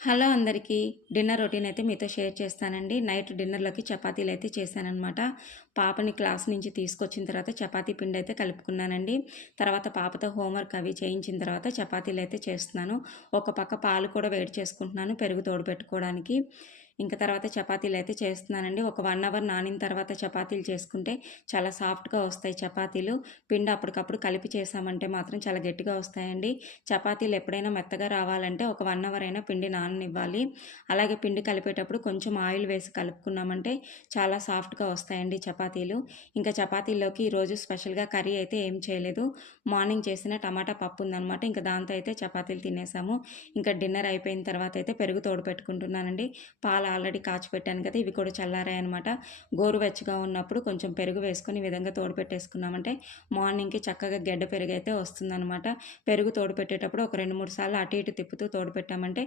Hello అందరికీ. Dinner routine అయితే మీతో షేర్ చేస్తానండి. నైట్ డిన్నర్‌లోకి చపాతీలైతే చేశాననమాట. పాపని క్లాస్ నుంచి తీసుకొచ్చిన తర్వాత చపాతీ పిండైతే కలుపుకున్నానండి. తర్వాత పాపతో హోంవర్క్ అవి చేయించిన తర్వాత చపాతీలైతే చేస్తున్నాను. ఒక పక్క పాలు కూడా వేడి చేసుకుంటున్నాను పెరుగు తోడు పెట్టుకోవడానికి. ఇంకా తర్వాత చపాతీలైతే చేస్తున్నానండి. ఒక 1 అవర్ నానిన తర్వాత చపాతీలు చేసుకుంటే చాలా సాఫ్ట్‌గా వస్తాయి చపాతీలు. పిండి అప్పటికప్పుడు కలిపి చేశామంటే మాత్రం చాలా గట్టిగా వస్తాయండి. చపాతీలు ఎప్పుడైనా మెత్తగా రావాలంటే ఒక 1 అవర్ అయినా పిండి నాననివ్వాలి. అలాగే పిండి కలిపేటప్పుడు కొంచెం ఆయిల్ వేసి కలుపుకున్నామంటే చాలా సాఫ్ట్‌గా వస్తాయండి చపాతీలు. ఇంకా చపాతీల్లోకి ఈరోజు స్పెషల్‌గా కర్రీ అయితే ఏం చేయలేదు. మార్నింగ్ చేసిన టమాటా పప్పు ఉందనమాట. ఇంకా దాంతో అయితే చపాతీలు తినేసాము. ఇంకా డిన్నర్ అయిపోయిన తర్వాత అయితే పెరుగు తోడు పెట్టుకుంటున్నానండి. పాలు ఆల్రెడీ కాచిపెట్టాను కదా, ఇవి కూడా చల్లారాయనమాట. గోరువెచ్చగా ఉన్నప్పుడు కొంచెం పెరుగు వేసుకొని ఈ విధంగా తోడు పెట్టేసుకున్నామంటే మార్నింగ్‌కి చక్కగా గెడ్డ పెరుగైతే వస్తుందనమాట. పెరుగు తోడు పెట్టేటప్పుడు ఒక 2, 3 సార్లు అటు ఇటు తిప్పుతూ తోడు పెట్టామంటే